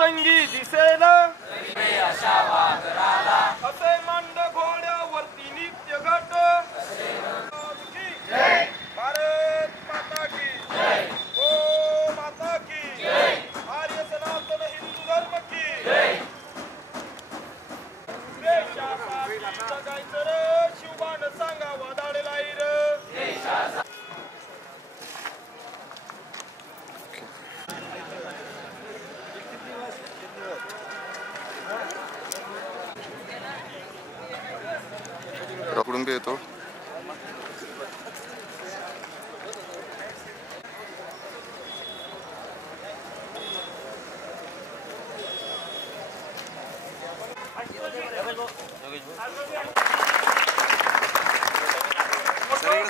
प्रसंगी दिसेल असे मांड घोड्यावरती नित्य घट भारत माता की गो माता की आर्य सनातन हिंदू धर्म की देशासाठी जगायचं रे शिवबान सांगा वादाळेला पकडून बी येतो.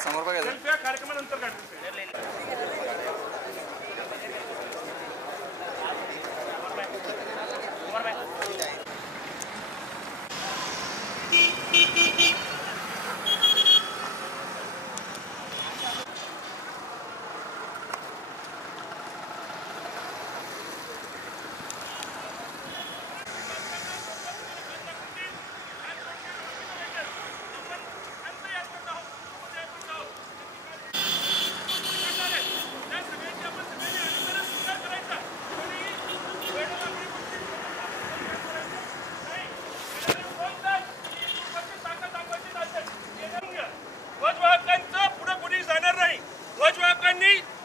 समोर बघायचं कार्यक्रमानंतर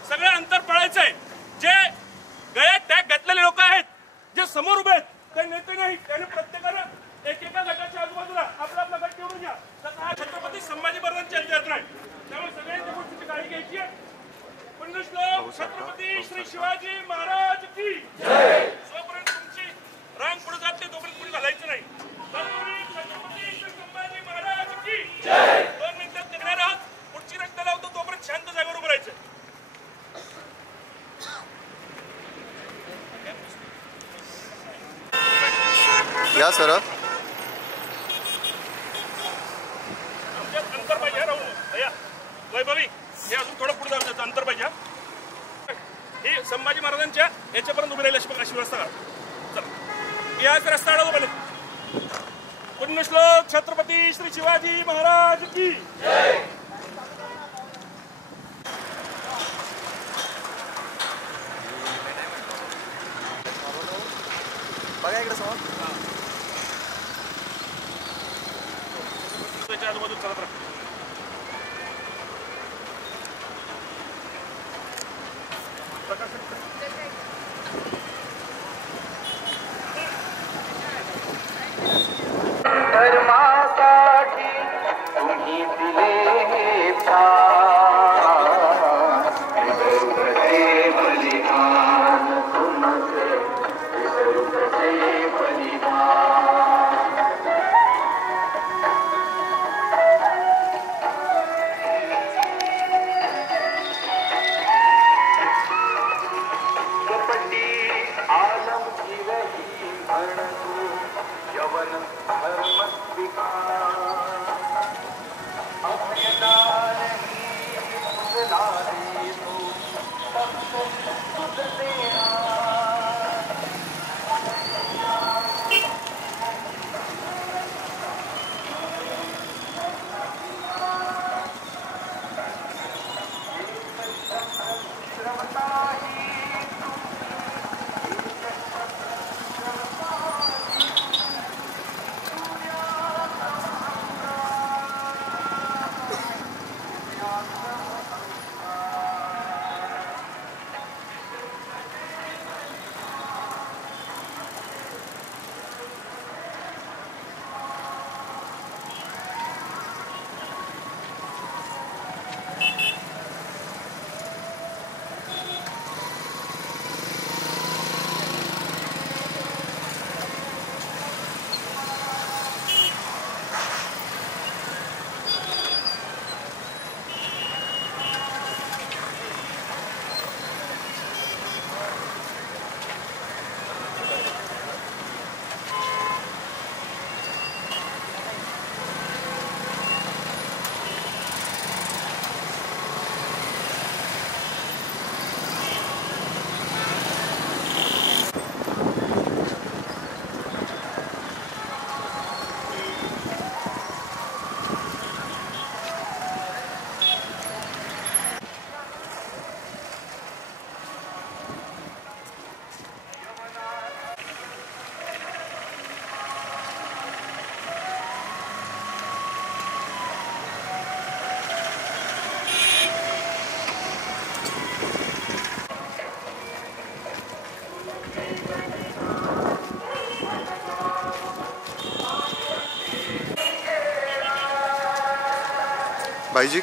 सगळं अंतर पाळायचं आहे. जे गळ्यात टॅग घातलेले लोक आहेत, जे समोर उभे आहेत, ते नेते नाही. त्याने प्रत्येकानं एकेका गटाच्या आजूबाजूला आपला आपला गट निवडून घ्या. तसा हा छत्रपती संभाजी महाराजांची यंत्रणा आहे. त्यामुळे सगळ्यांच्या गोष्टीची काळजी घ्यायची आहे. पुण्यश्लोक छत्रपती श्री शिवाजी महाराज की जय. जोपर्यंत तुमची रांग पुढे जात नाही तोपर्यंत पुढे घालायचं नाही. छत्रपती श्री संभाजी महाराज की जय. 2 मिनिटात निघणार आहात. पुढची रस्ता लावतो तोपर्यंत शांत जागेवर उभं राहायचं. या सर अंतर पाहिजे राहून भैया वैभवी हे अजून थोडं पुढे जाऊ अंतर पाहिजे. हे संभाजी महाराजांच्या याच्यापर्यंत उभे राहील अशी व्यवस्था करा. चला याच रस्ता अडवतो पहिले. पुण्यश्लोक छत्रपती श्री शिवाजी महाराज की जय. बघा इकडे समोर त्याच्या आजूबाजूला चालत राहा. धर्मासाठी तुम्ही दिले हे प्राण, कसे बलिदान तुमचे, कसे बलिदान. भाईजी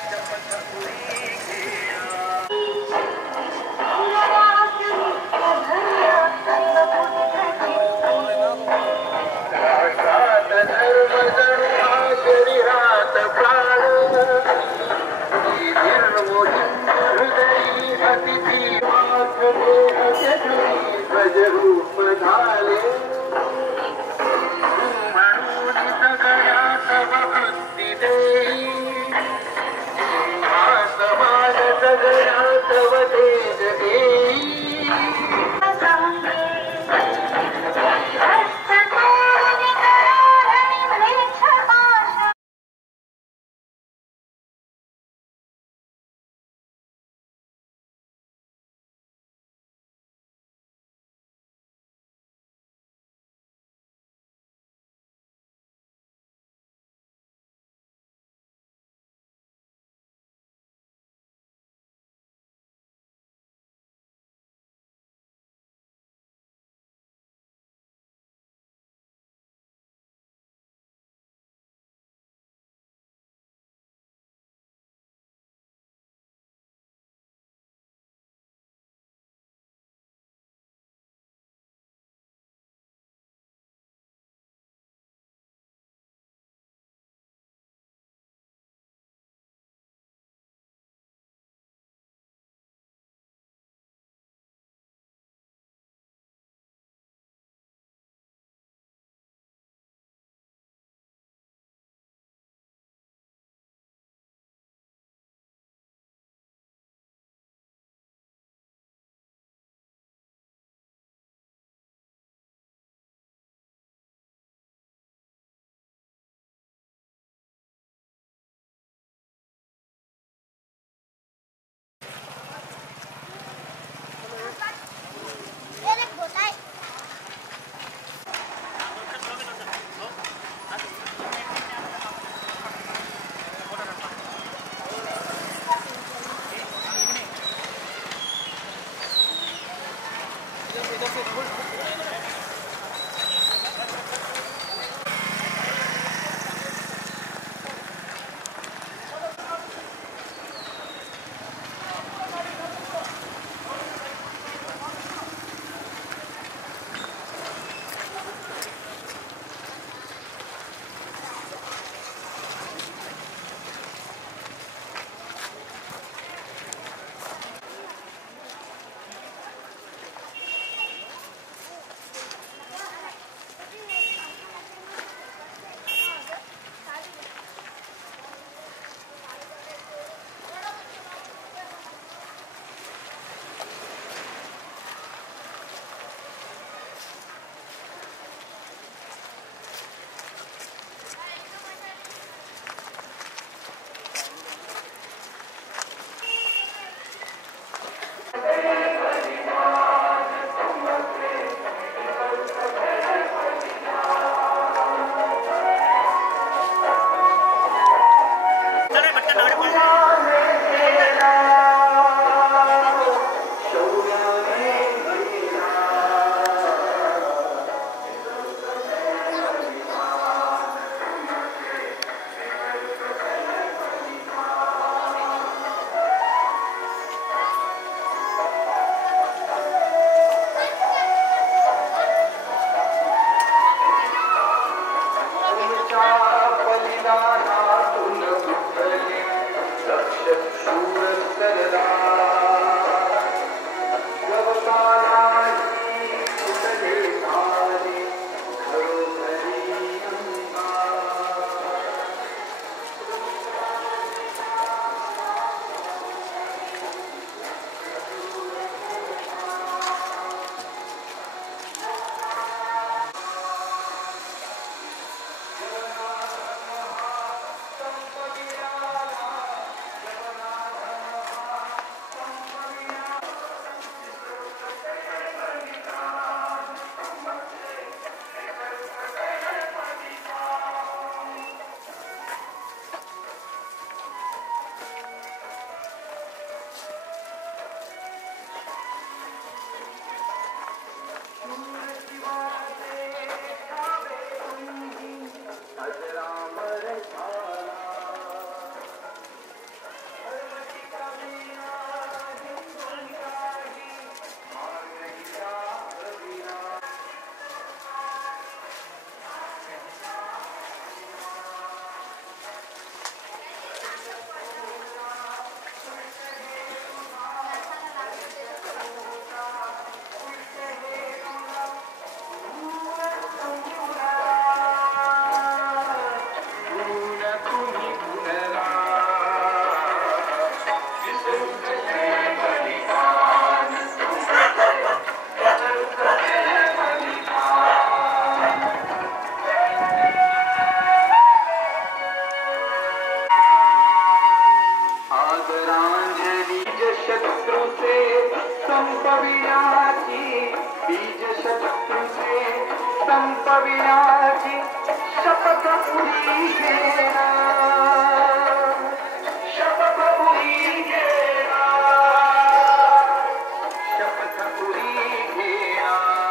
संपविण्याची शपथ पुरी घेणा, शपथ पुरी घेणा, शपथ पुरी घेणा.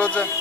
Closer.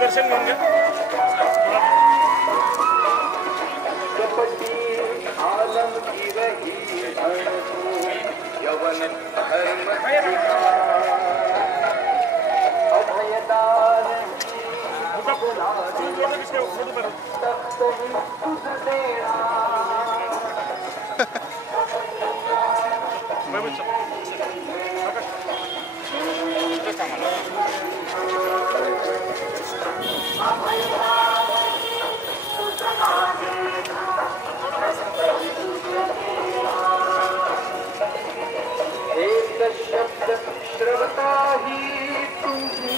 दर्शन घेऊन घ्या. तख्त मी तुझ एक शब्द श्रवता ही तुम्ही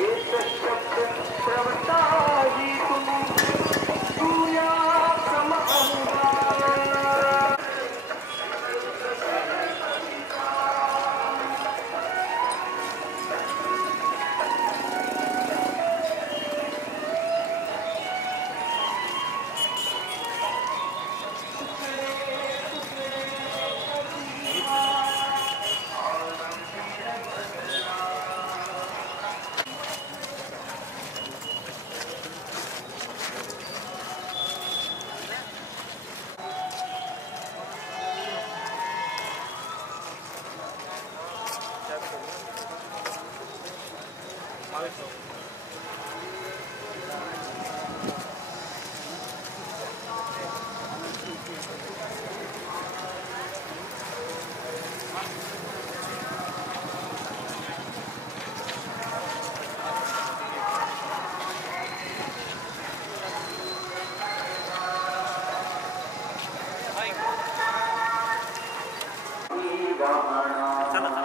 एक शब्द श्रवता ही तुम्ही सूर्या समअंगा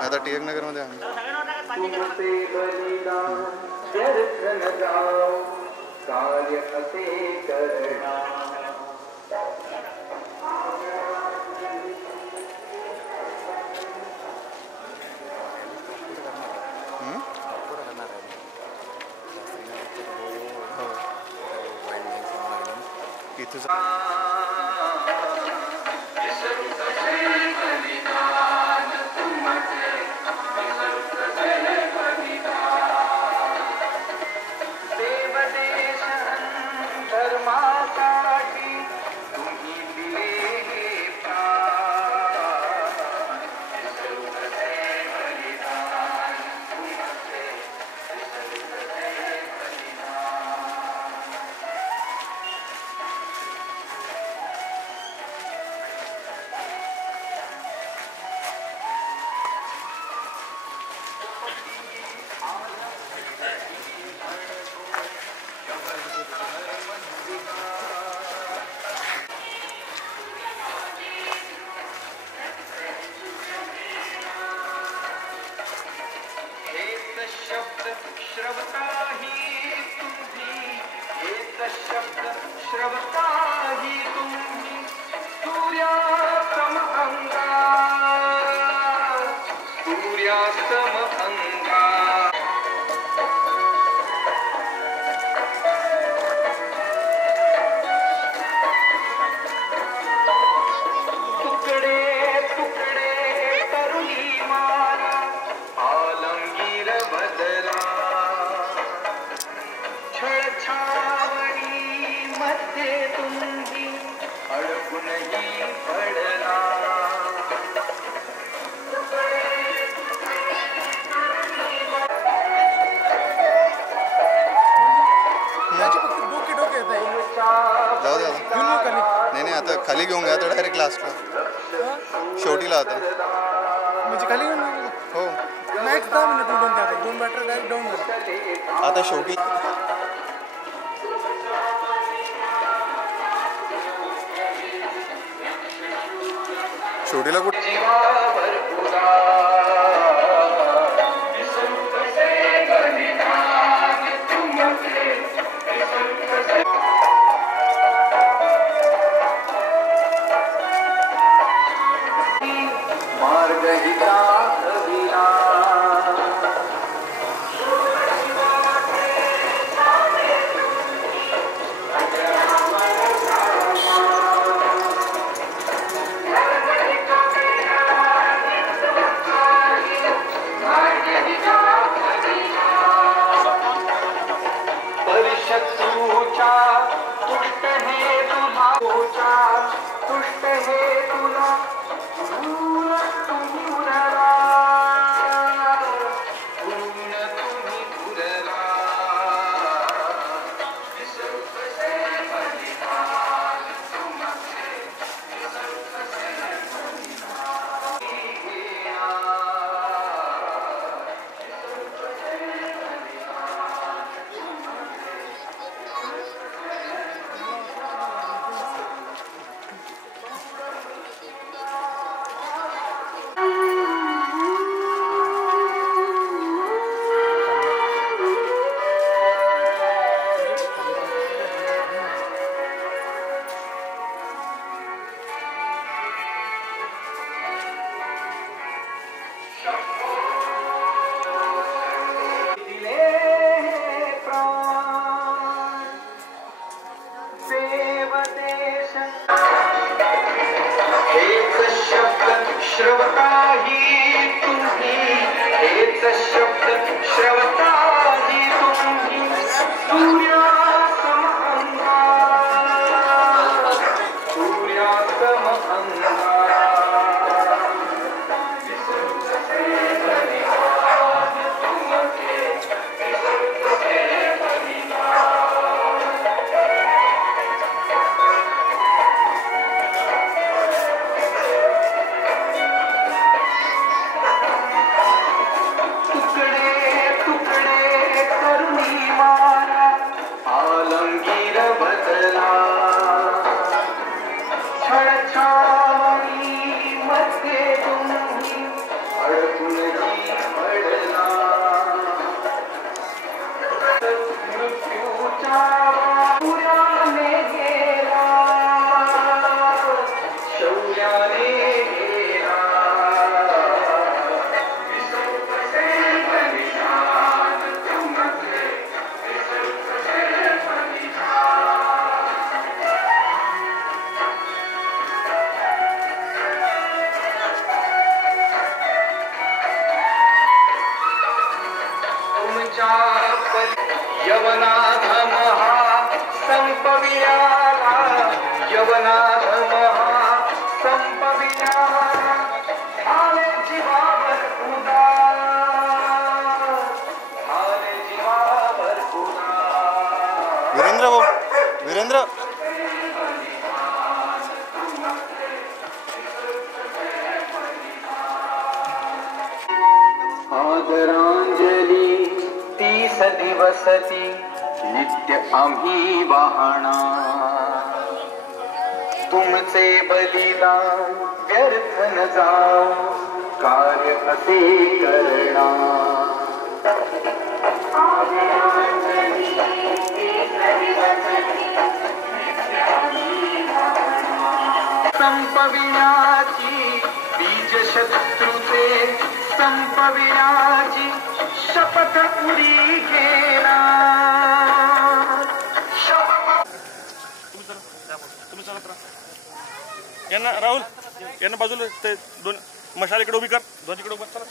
आता टिळक नगर मध्ये आम्ही तुमचे बलिदान व्यर्थ न जाओ कार्य असे करना धर्मासाठी तुम्ही दिले हे प्राण बलिदान तुमचे शब्द श्रवता ही तुम्ही एक शब्द श्रवता ही तुम्ही सूर्यास्तम अंगा सूर्यास्तम अंगा तुकडे तुकडे करुली मारा आलमगीर बदला छळछावणी मध्ये तुम्ही अडकूनही पडला जाऊ दे नाही नाही आता खाली घेऊन घ्या तर डायरेक्ट लास्टला शेवटीला आता म्हणजे खाली घेऊन हो मॅक्स 10 मिनिट उडून द्या 2 बॅटरी डायरेक्ट डाऊन झाला आता शेवटी शेवटीला कुठे जीवावर पुरा मार्ग हिता कविला परिशत्रूचा तुष्ट हे तुला तुष्ट हे तुला तुम्ही उरला पूर्ण तुम्ही उरला पाहताही तुम्ही हेच शब्द श्रवताही तुम्ही सूर्यासम अंगार सूर्यासम अंगार आलमगीर बदला छळछावणी मध्ये तुम्ही अडकून पडला मृत्यूच्या पुराने गेला शौर्याने गेला यवनाधम हा संपवियाला यवनाधम हा संपवियाला आले जीवावर उदार आले जीवावर उदार वीरेंद्र भाऊ वीरेंद्र आदरांजली 30 दिवसती नित्य आम्ही वाहणार तुमचे बलिदान व्यर्थ न जाओ कार्य असे करणार संपविण्याची बीज शत्रूचे संपविण्याची शपथ उरी घेणार तुम्ही चालत राहा. यांना राहुल यांना बाजूला ते दोन मशाल इकडे उभी कर दोन इकडे उभा चला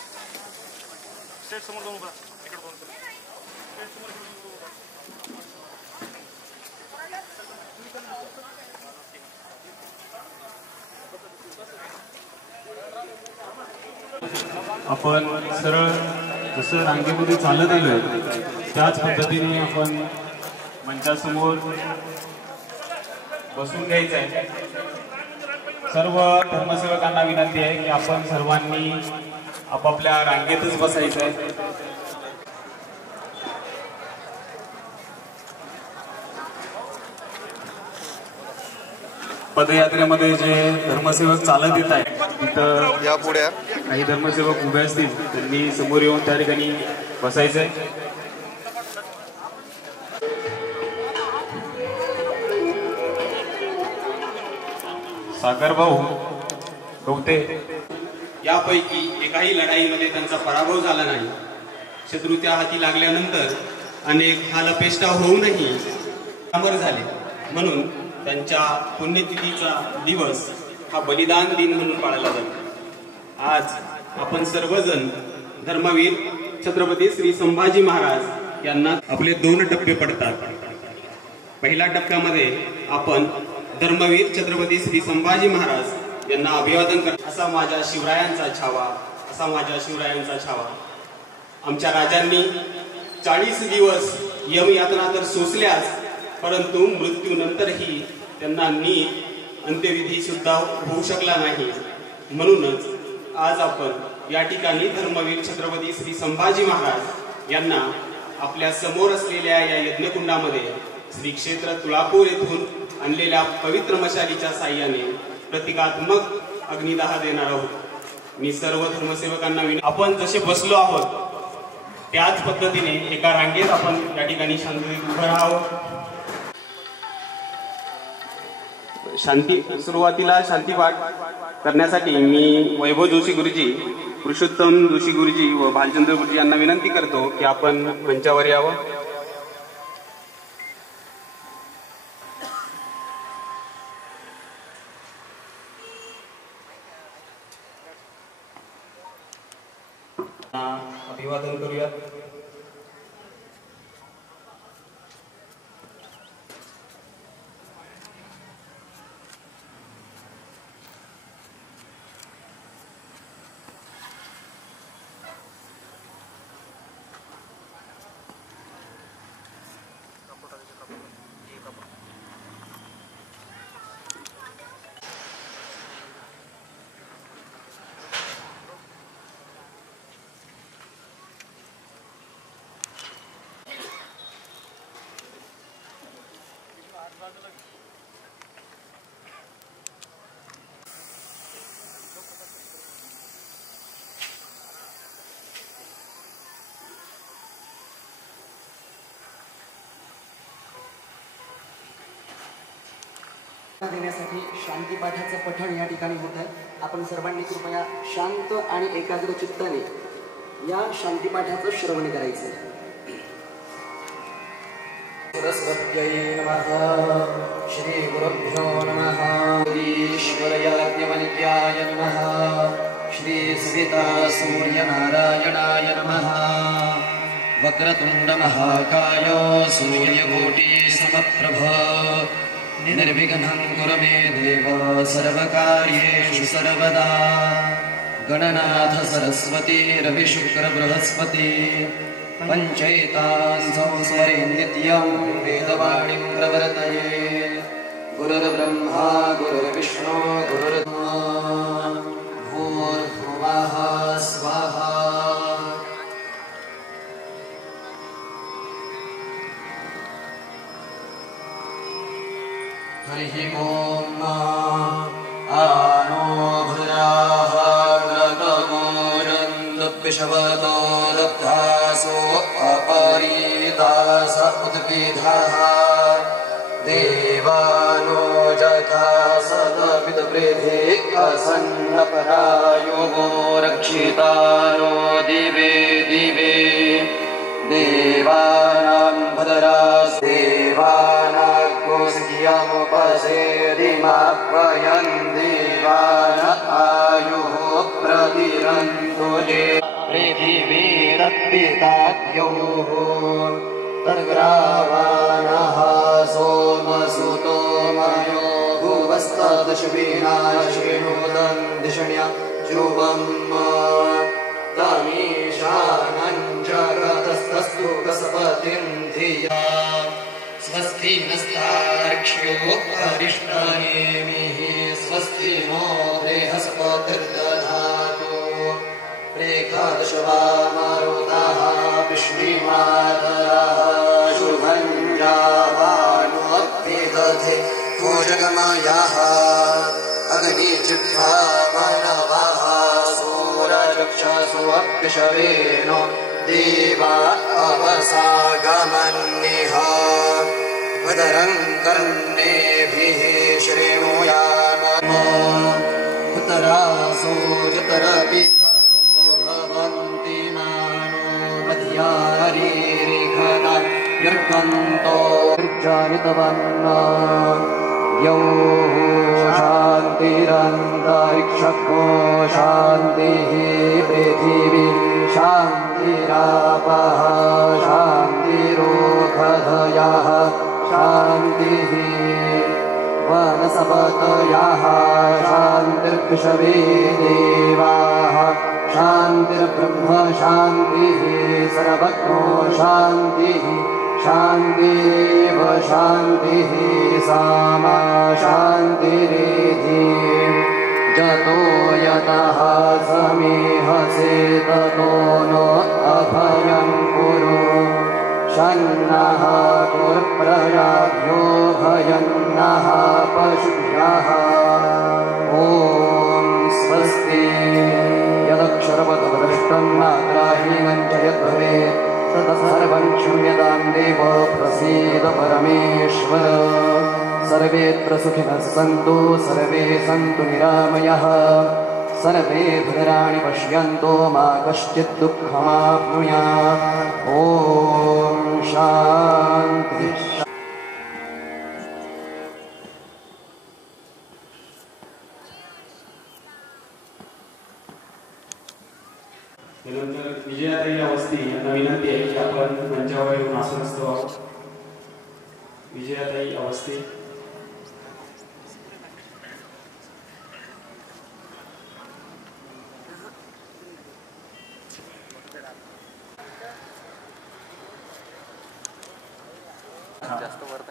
स्टेज समोर जाऊन उभा इकडे दोन स्टेज समोर आपण सरळ जसं रांगेमध्ये चालत आलोय त्याच पद्धतीने आपण मंचासमोर बसून घ्यायचं आहे. सर्व धर्मसेवकांना विनंती आहे की आपण सर्वांनी आपापल्या रांगेतच बसायचं आहे. पदयात्रेमध्ये जे धर्मसेवक चालत येत आहेत तिथं या पुढे काही धर्मसेवक उभे असतील त्यांनी समोर येऊन त्या ठिकाणी बसायचंय. सागर भाऊ गवते यापैकी एकाही लढाईमध्ये त्यांचा पराभव झाला नाही. शत्रूच्या हाती लागल्यानंतर अनेक हालअपेष्टा होऊनही अमर झाले. म्हणून त्यांच्या पुण्यतिथीचा दिवस हा बलिदान दिन म्हणून पाळला जातो. आज आपण सर्वजण धर्मवीर छत्रपती श्री संभाजी महाराज यांना आपले 2 टप्पे पडतात. पहिल्या टप्प्यामध्ये आपण धर्मवीर छत्रपती श्री संभाजी महाराज यांना अभिवादन करतो. असा माझ्या शिवरायांचा छावा, असा माझ्या शिवरायांचा छावा. आमच्या राजांनी 40 दिवस यमयातना तर सोसल्याच, परंतु मृत्यूनंतरही त्यांना नीट अंत्यविधी सुद्धा होऊ शकला नाही. म्हणूनच आज आपण या ठिकाणी धर्मवीर छत्रपती श्री संभाजी महाराज यांना आपल्या समोर असलेल्या या यज्ञकुंडामध्ये श्री क्षेत्र तुळापूर येथून आणलेल्या पवित्र मशालीच्या साह्याने प्रतिकात्मक अग्निदाह देणार आहोत. मी सर्व धर्मसेवकांना आपण जसे बसलो आहोत त्याच पद्धतीने एका रांगेत आपण या ठिकाणी शांततेत उभं राहावं. सुरुवातीला शांतीपाठ करण्यासाठी मी वैभव जोशी गुरुजी, पुरुषोत्तम जोशी गुरुजी व भालचंद्र गुरुजी यांना विनंती करतो की आपण मंचावर यावं. अभिवादन करूयात. देण्यासाठी शांती पाठाचं पठण या ठिकाणी होत आहे. आपण सर्वांनी कृपया शांत आणि एकाग्र चित्ताने या शांती पाठाचं श्रवण करायचं. सरस्वत्यै नमः. श्री गुरुभ्यो नमः. ईश्वरयाज्ञवल्क्याय नमः. श्री सविता सूर्यनारायणाय नमः. वक्रतुंड महाकाय सूर्यकोटि समप्रभ निर्विघ्नं कुरु मे देव सर्वकार्येषु सर्वदा. गणनाथ सरस्वती रविशुक्र बृहस्पति पंचैतान् संस्मरे नित्यं वेदवाणीं प्रवर्तये. गुरुर्ब्रह्मा गुरुर्विष्णु भूर्भुवः स्वाहा. हरिः ॐ. आनो भद्राः ग्रगमोरन्दपिशवतो दब्धासो अपरीतास उद्भिदः. देवानो जथा सदमिदवृधे असन्नपरायो रक्षितारो दिवे दिवे. देवानां भद्रास् देवानाग्गोसियमुपसेदिमाह्वयन् देवान आयुः प्रतिरन्तु जे. पृथिवीरत्पिताद्योः तद्ग्रावाणः सोमसुतो मयो भुवस्तदशविनाशिनोदं दिशण्या ध्रुवम्. तमीशानं जगतस्तस्तु कसपतिं धिया. स्वस्ति नस्तार्क्ष्यो अरिष्टनेमिः. स्वस्ति नो बृहस्पतिर्दधातु. रेखादशवामरुतः विष्णुमातरः शुभं जावानोऽप्यदधे भोजगमयः. अग्निजिह्वा मनवः सूरचक्षुषु अप्यशवेनो देवा अवसागमन्निह. भद्रं कर्णेभिः शृणुयाम. उत्तरासो जतरपितरो भवन्ति नानो मध्यारीरिघटा यर्कन्तो जानितवन्ना. यौः शान्तिरन्तरिक्षको शान्तिः. पृथिवी शान्तिरापः शान्तिरोषधयः शान्तिः. वनस्पतयः शान्तिर्विश्वे देवाः शान्तिर्ब्रह्म शान्तिः. सर्वज्ञो शान्तिः शान्तिरेव शान्तिः. सामा शान्तिरेधि. जतो यतः समीहसे ततो नो अभयं कुरु. शन्नः कुर्प्रजाभ्यो भयन्नः पशुभ्यः. ॐ स्वस्ति. यदक्षरवदृष्टं नाग्राह्यं च यद्भवेत् तत्सर्वं क्षम्यतां देव. प्रसीद परमेश्वर. सर्वेत्र सुखिनः सन्तु सर्वे सन्तु निरामयः. सर्वे भद्राणि पश्यन्तु मा कश्चित् दुःखमाप्नुयात्. ॐ शान्ति. त्यानंतर विजयाताई अवस्थी यांना विनंती आहे की आपण मंचावर येऊन आसनस्थ व्हावं. विजयाताई अवस्थी.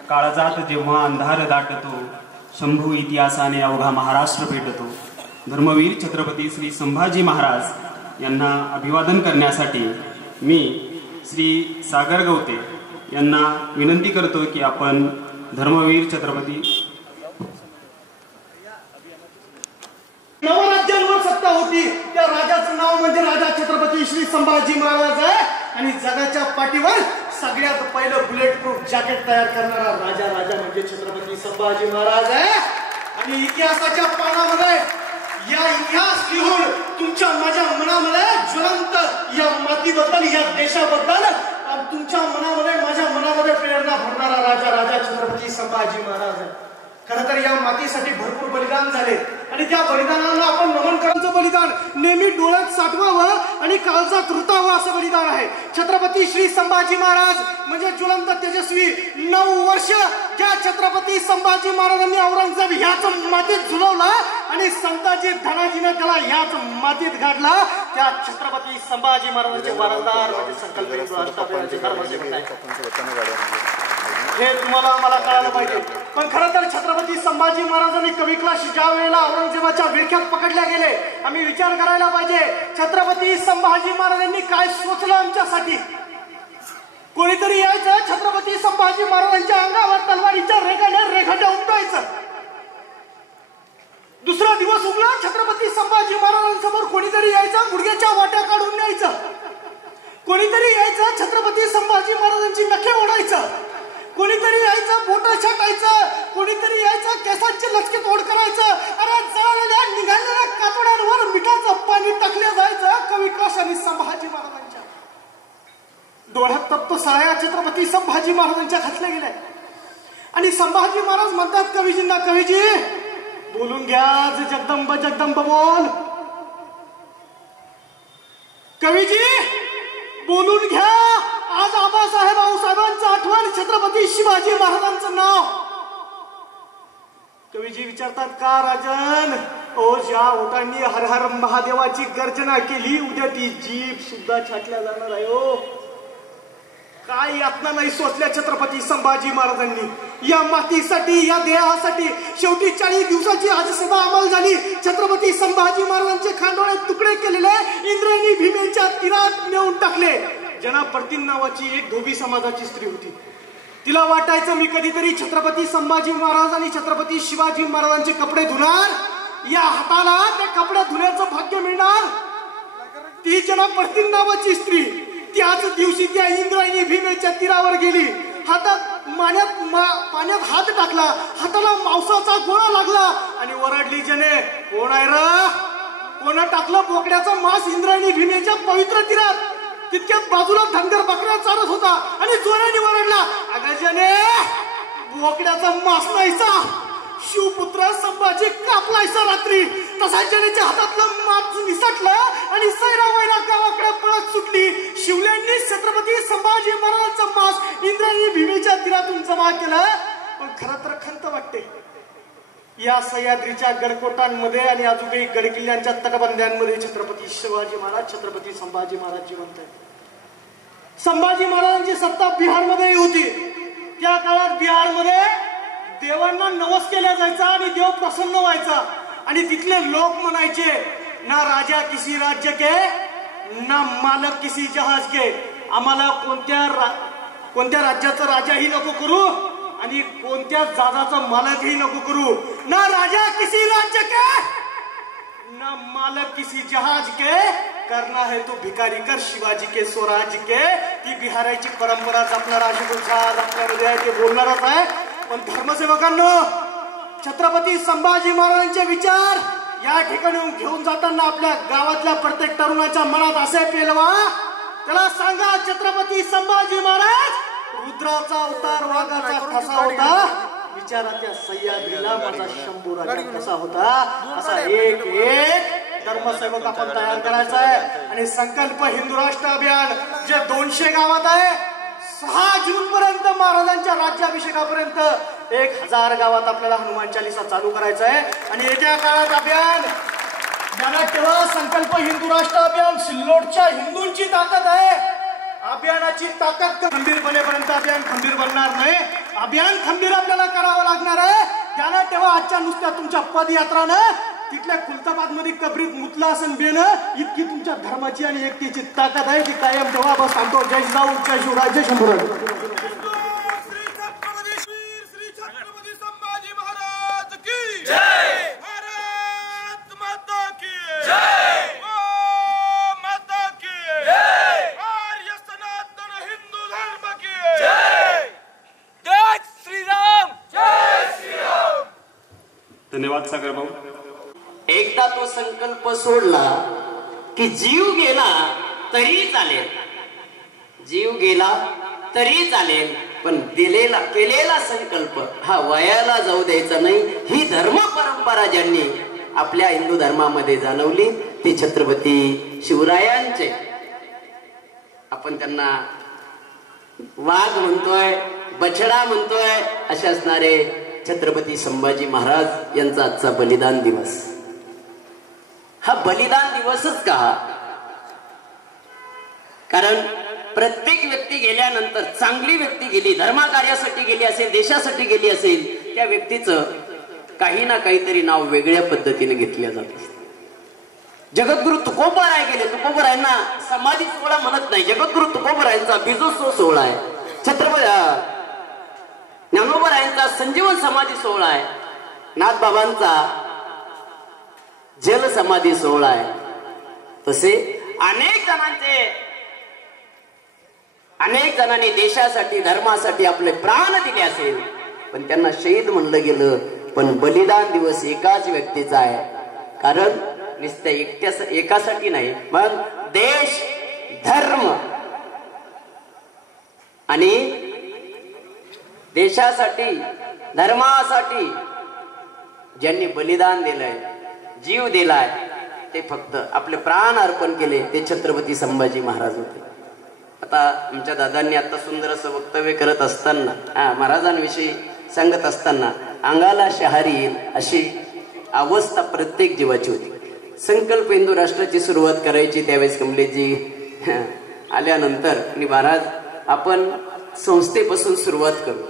काळजात जेव्हा अंधार दाटतो, शंभू इतिहासाने अवघा महाराष्ट्र पेटतो. धर्मवीर छत्रपती श्री संभाजी महाराज यांना अभिवादन करण्यासाठी मी श्री सागर गवते यांना विनंती करतो की आपण धर्मवीर छत्रपती. नवराज्यांवर सत्ता होती त्या राजाचं नाव म्हणजे राजा छत्रपती श्री संभाजी महाराज आहे. आणि जगाच्या पाठीवर सगळ्यात पहिलं बुलेट प्रूफ जॅकेट तयार करणारा राजा म्हणजे छत्रपती संभाजी महाराज आहे. आणि इतिहासाच्या पानामध्ये या इतिहास लिहून तुमच्या माझ्या मनामध्ये ज्वलंत या मातीबद्दल, या देशाबद्दल तुमच्या मनामध्ये, माझ्या मनामध्ये प्रेरणा भरणारा राजा छत्रपती संभाजी महाराज आहे. खरं तर या मातीसाठी भरपूर बलिदान झाले आणि त्या बलिदानाला आपण नमन करायचं बलिदान नेहमी डोळ्यात साठवावं आणि काळजात रुतावं असं बलिदान आहे. छत्रपती श्री संभाजी महाराज म्हणजे ज्वलंत तेजस्वी. 9 वर्ष ज्या छत्रपती संभाजी महाराजांनी औरंगजेब ह्याच मातीत झुलवला आणि संताजी धनाजीने त्याला ह्याच मातीत गाडला. त्या छत्रपती संभाजी महाराजांचे वारसदार म्हणजे संकल्पित हे तुम्हाला मला कळायला पाहिजे. पण खरं तर छत्रपती संभाजी महाराजांनी कवी क्लास ज्या वेळेला औरंगजेबाच्या विळख्यात पकडल्या गेले, आम्ही विचार करायला पाहिजे छत्रपती संभाजी महाराजांनी काय सोचलं आमच्यासाठी. कोणीतरी यायचं छत्रपती संभाजी महाराजांच्या अंगावर तलवारीच्या रेखाने रेखाट्या उमटायचं. दुसरा दिवस उगला छत्रपती संभाजी महाराजांसमोर कोणीतरी यायचं गुडघ्याच्या वाट्या काढून न्यायचं. कोणीतरी यायचं छत्रपती संभाजी महाराजांची नखे ओढायचं. कोणीतरी यायचं बोट छाटायचं. कोणीतरी यायचं केसांची लचके तोड करायचं. अरे जळलेल्या निघालेल्या कातड्यांवर मिठाचं पाणी टाकले जायचं. कवी क्लास आणि संभाजी महाराजांच्या डोळ्यात तप्त साया छत्रपती संभाजी महाराजांच्या घातल्या गेल्या. आणि संभाजी महाराज म्हणतात कवीजींना, कवीजी बोलून घ्या, जगदंब जगदंब बोल. कवीजी बोलून घ्या. आज आबासाहेब आऊसाहेबांचं आठवण, छत्रपती शिवाजी महाराजांचं नाव. कवीजी विचारतात का राजन? ओ ज्या ओटांनी हर हर महादेवाची गर्जना केली, उद्या ती जीभ सुद्धा छाटल्या जाणार आहे. ओ काय यातना नाही सोचल्या छत्रपती संभाजी महाराजांनी या मातीसाठी, या देहासाठी. शेवटी 40 दिवसाची आज सेवा अंमल झाली. छत्रपती संभाजी महाराजांचे खांडोळे तुकडे केलेले इंद्रायणी भीमेच्या तीरात नेऊन टाकले. जना परतीन नावाची एक धोबी समाजाची स्त्री होती. तिला वाटायचं मी कधीतरी छत्रपती संभाजी महाराज आणि छत्रपती शिवाजी महाराजांचे कपडे धुणार, या हाताला त्या कपडे धुण्याचं भाग्य मिळणार. ती जना परतीन नावाची स्त्री त्याच दिवशी त्या इंद्रायणी भीमेच्या तीरावर गेली. हातात पाण्यात हात टाकला, हाताला मांसाचा गोळा लागला आणि ओरडली, जने कोण आहे र? कोण टाकलं बोकड्याचं मांस इंद्रायणी भीमेच्या पवित्र तीरात? तितक्यात बाजूला धनगर बकऱ्या चालत होता आणि जोराने ओरडला, अगं जने बोकड्याचा मांस नाहीचा, शिवपुत्र संभाजी कापलायचा रात्री. तसा जनेच्या हातातलं मांस निसटलं आणि सैरा वैरा गावाकडे पळत सुटली. शिवल्यांनी छत्रपती संभाजी महाराजांचं मांस इंद्रायणी भीमेच्या तीरातून जमा केलं. पण खरं तर खंत वाटते या सह्याद्रीच्या गडकोटांमध्ये आणि अजूनही गडकिल्ल्यांच्या तटबंद्यांमध्ये छत्रपती शिवाजी महाराज, छत्रपती संभाजी महाराज जिवंत आहेत. संभाजी महाराजांची सत्ता बिहारमध्ये होती. त्या काळात बिहारमध्ये देवांना नवस केला जायचा आणि देव प्रसन्न व्हायचा. आणि तिथले लोक म्हणायचे, ना राजा किसी राज्य के, ना मालक किसी जहाज के. आम्हाला कोणत्या राज्याचा राजाही नको करू आणि कोणत्या जहाजाचा मालकही नको करू. ना राजा किसी राज्य के, ना मालक किसी जहाज के, करना है तो भिकारी कर शिवाजी के स्वराज के. ती बिहाराची परंपरा जपणारा अशी जहाज आपल्यामध्ये आहे, ते बोलणारच आहे. पण धर्मसेवकांनो, छत्रपती संभाजी महाराजांचे विचार या ठिकाणी घेऊन जाताना आपल्या गावातल्या प्रत्येक तरुणाच्या मनात असे पेलवा, त्याला सांगा छत्रपती संभाजी महाराज रुद्राचा अवतार, वाघाचा ठसा होता. विचारा त्या सह्याद्रीला माझा शंभू राजा कसा होता. असा एक धर्मसेवक आपण तयार करायचा आहे आणि संकल्प हिंदू राष्ट्र अभियान जे 200 गावात आहे 6 जून पर्यंत महाराजांच्या राज्याभिषेकापर्यंत 1000 गावात आपल्याला हनुमान चालीसा चालू करायचा आहे आणि येत्या काळात अभियान ध्यानात ठेवा. संकल्प हिंदू राष्ट्र अभियान सिल्लोडच्या हिंदूंची ताकद आहे. अभियानाची ताकद खंबीर बनेपर्यंत अभियान खंबीर बनणार नाही. अभियान खंबीर आपल्याला करावं लागणार आहे. ध्यानात ठेवा आजच्या नुसत्या तुमच्या पदयात्रानं तिथल्या खुलताबाद मध्ये कबरीत मुतला असेल बेनं इतकी तुमच्या धर्माची आणि एकतेची ताकद आहे ती कायम ठेवा. बस सांगतो. जय जाऊ जय शिवराय जय शंभूराज. धन्यवाद सागर भाऊ. एकदा तो संकल्प सोडला की जीव गेला तरी चालेल, जीव गेला तरी चालेल, पण केलेला संकल्प हा वयाला जाऊ द्यायचा नाही. ही धर्म परंपरा ज्यांनी आपल्या हिंदू धर्मामध्ये जाणवली ते छत्रपती शिवरायांचे. आपण त्यांना वाघ म्हणतोय, बछडा म्हणतोय, असे असणारे छत्रपती संभाजी महाराज यांचा आजचा बलिदान दिवस. हा बलिदान दिवसच का? कारण प्रत्येक व्यक्ती गेल्यानंतर चांगली व्यक्ती गेली, धर्मकार्यासाठी गेली असेल, देशासाठी गेली असेल, त्या व्यक्तीचं काही ना काहीतरी नाव वेगळ्या पद्धतीने घेतल्या जात असते. जगद्गुरु तुकोबाराय गेले. तुकोबारायांना समाधी सोहळा म्हणत नाही, जगद्गुरु तुकोबारायांचा बीजोत्सव सोहळा आहे. छत्रपती ज्ञानोबारायांचा संजीवन समाधी सोहळा आहे. नाथबाबांचा जल समाधी सोहळा आहे. तसे अनेक जणांनी देशासाठी धर्मासाठी आपले प्राण दिले असेल, पण त्यांना शहीद म्हणलं गेलं. पण बलिदान दिवस एकाच व्यक्तीचा आहे. कारण नुसत्या एकासाठी नाही, मग देश धर्म आणि देशासाठी धर्मासाठी ज्यांनी बलिदान दिलंय, जीव दिलाय, ते फक्त आपले प्राण अर्पण केले ते छत्रपती संभाजी महाराज होते. आता आमच्या दादांनी आता सुंदर असं वक्तव्य करत असताना, महाराजांविषयी सांगत असताना अंगाला शहारी येईल अशी अवस्था प्रत्येक जीवाची होती. संकल्प हिंदू राष्ट्राची सुरुवात करायची त्यावेळेस कमलेशजी आल्यानंतर आणि महाराज आपण संस्थेपासून सुरुवात करू.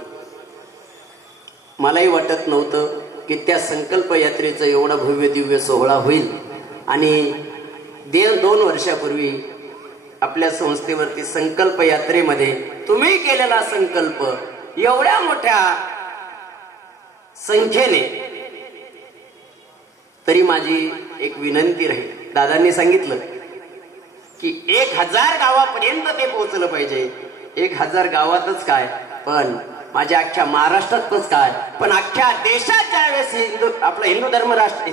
मलाही वाटत नव्हतं की त्या संकल्प यात्रेचा एवढा भव्य दिव्य सोहळा होईल. आणि 2 वर्षापूर्वी आपल्या संस्थेवरती संकल्प यात्रेमध्ये तुम्ही केलेला संकल्प एवढ्या मोठ्या संख्येने, तरी माझी एक विनंती राहील. दादांनी सांगितलं की 1000 गावापर्यंत ते पोहोचलं पाहिजे. 1000 गावातच काय, पण माझ्या अख्ख्या महाराष्ट्रातच काय, पण अख्ख्या देशात ज्यावेळेस आपलं हिंदू धर्म राष्ट्र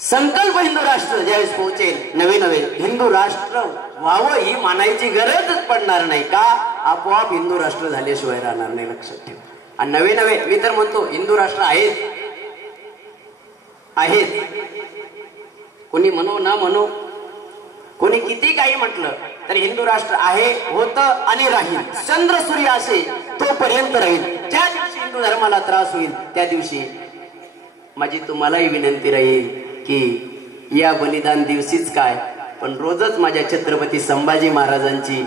संकल्प हिंदू राष्ट्र ज्यावेळेस पोहोचेल, नवे हिंदू राष्ट्र व्हावं ही मानायची गरजच पडणार नाही. का? आपोआप हिंदू राष्ट्र झाल्याशिवाय राहणार नाही, लक्षात ठेवा. आणि नवे मी तर म्हणतो हिंदू राष्ट्र आहेत. कोणी म्हणो ना म्हणो, कोणी किती काही म्हटलं तरी हिंदू राष्ट्र आहे, होतं आणि राहील. चंद्र सूर्य असे तोपर्यंत राहील. ज्या दिवशी हिंदू धर्माला त्रास होईल त्या दिवशी माझी तुम्हालाही विनंती राहील की या बलिदान दिवशीच काय, पण रोजच माझ्या छत्रपती संभाजी महाराजांची